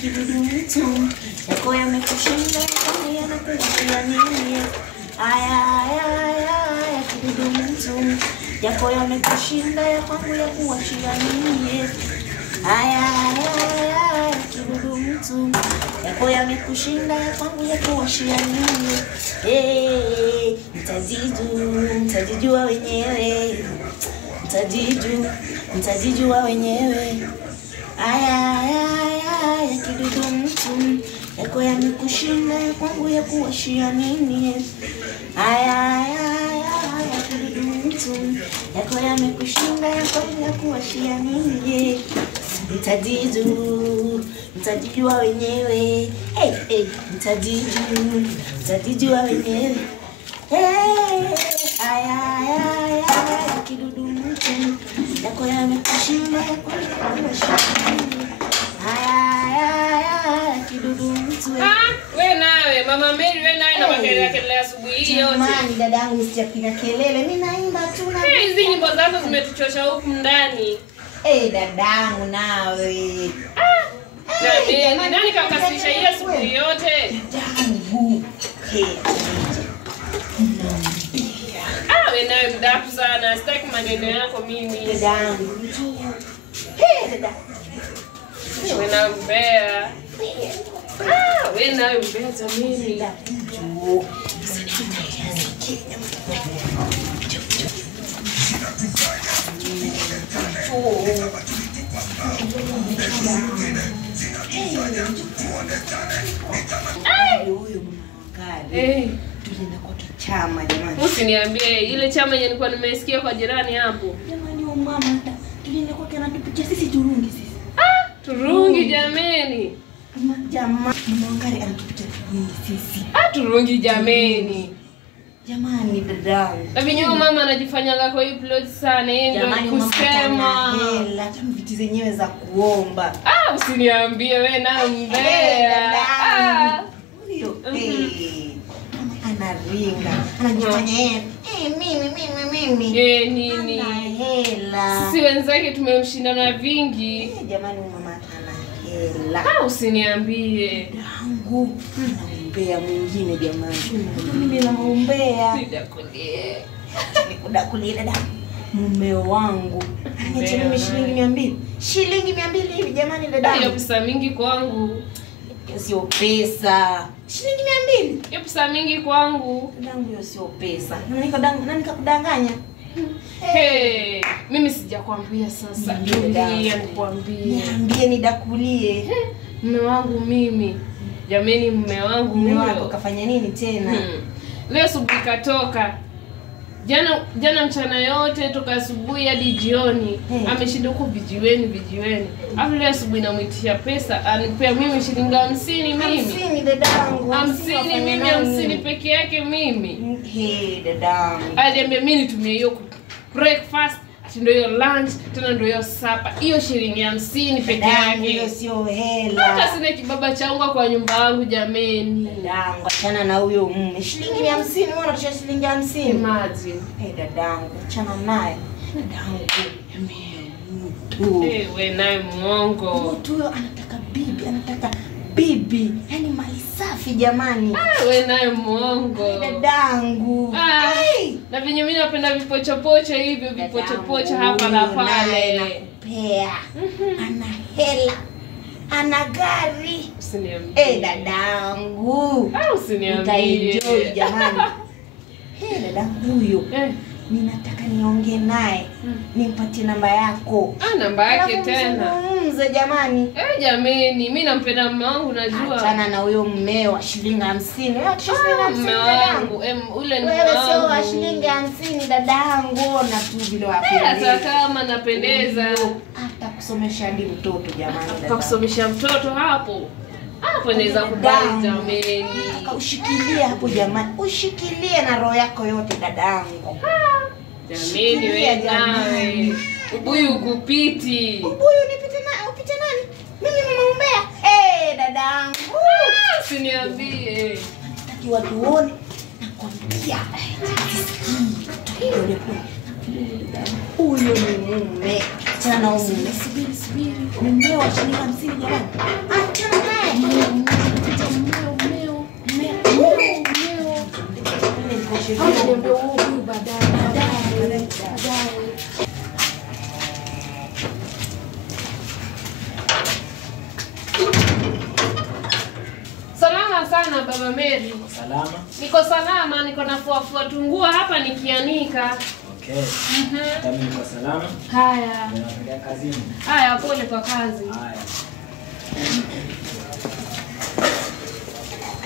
kidudu mtu. Yako yamekushinda kwani yanakuachia nini? Aya kidudu mtu. Yako yamekushinda ya kwangu ya kuachia nini? Aya kidudu mtu. Yako yamekushinda ya kwangu ya kuachia nini? Mtajijua wenyewe. Mtajijua wenyewe. Aya kidudu mtu. Yako yamekushinda ya kwangu ya kuachia nini? Aya kidudu mtu. Yako yamekushinda ya kwangu ya kuachia nini? Mtajijua wenyewe. Mtajijua wenyewe. Aya kidudu mtu. Yako yamekushinda ya kwangu ya kuachia nini? Aya kidudu mtu. Wewe nawe Mama Mary, wewe nawe na makelele yake leo asubuhi yote. Jamani dadangu sijapiga kelele, mimi naimba tu na hizi nyimbo zako zimetuchosha huku ndani. Dadangu nawe. Nani kakasirisha hiyo asubuhi yote? Dadangu. Wewe nawe mdafu sana, sitaki maneno yako mimi. Dadangu. Dada. Wewe nawe mbea. Wewe nawe mbea za mimi. Tulienda kwa chama jamani. Usiniambie ile chama yenye nilikuwa nimesikia kwa jirani hapo. Jamani mama, tulienda kwa kana tupitia sisi turungi sisi. Turungi jameni. Jamani mwangalie anatupitia turungi sisi. Turungi jameni. Jamani dadangu. Na vinyo mama anajifanyanga kwa hii plot sana yeye ndio kusema. Hela hata viti zenyewe za kuomba. Usiniambie wewe na mbea. Huyo anaringa. Anajifanya mimi. Nini? Ana hela. Sisi wenzake tumemshindana vingi. Jamani mama ana hela. Usiniambie. Dangu. Mbea mwingine jamani. Mimi namuombea. Kudakulie dada. Mume wangu. Acha mimi shilingi 200. Shilingi 200 hivi jamani dada. Hiyo pesa mingi kwangu. Sio pesa. Shilingi 200. Hiyo pesa mingi kwangu. Dadangu hiyo sio pesa. Nani kakudanganya? Mimi sijakwambia sasa. Ndio nikwambie. Niambie nidakulie. Mume wangu mimi. Jameni mume wangu huyo kafanya nini tena? Leo asubuhi katoka. Jana mchana yote toka asubuhi hadi jioni ameshinda huko vijiweni. Hapo leo asubuhi namuitia pesa, anipea mimi shilingi 50 mimi. 50 dadangu. 50 mimi 50 peke yake mimi. Dadangu. Aliambia mimi nitumie hiyo breakfast, ndio hiyo lunch, tena ndio hiyo supper. Hiyo shilingi 50 peke yake. Hiyo sio hela. Hata sina kibaba changu kwa nyumba yangu jameni. Dadangu achana na huyo mume. Shilingi 50 wewe unatosha shilingi 50. Imagine. Dadangu achana naye. Dadangu wewe naye muongo. Mtu huyo anataka bibi. Yaani mali safi jamani. Wewe naye muongo. Dadangu. Na vinyo mimi napenda vipochopocho hivyo vipochopocho hapa na pale. Nakupea. Ana hela. Ana gari. Usiniambie. Dadangu. Usiniambie. Utaenjoy jamani. Dadangu huyo. Ninataka niongee naye. Nimpatie namba yako. Namba yake tena. Mzee jamani. Jamani, mimi nampenda mama wangu najua. Achana na huyo mmeo wa shilingi 50. Wewe shilingi 50 wangu. Ule ni wangu. Wewe sio wa shilingi 50 dadangu. Ona tu vile wapendeza. Hata kama napendeza. Hata kusomesha hadi mtoto jamani. Hata kusomesha mtoto hapo. Hapo naweza kubali jamani. Ushikilie hapo jamani. Ushikilie na roho yako yote dadangu. Jamani wewe nawe. Ubuyu kupiti. Ubuyu nipite na upite nani? Mimi nimeombea. Dadangu. Usiniambie. Nataki watu waone nakwambia. Huyo ni mume. Achana na mume. Subiri. Mume wa shilingi 50 jamani. Achana sana Baba Mary. Salama? Niko salama, niko nafua tunguo hapa nikianika. Okay. Kama niko salama? Haya. Ninaendelea kazini. Haya, pole kwa kazi. Haya.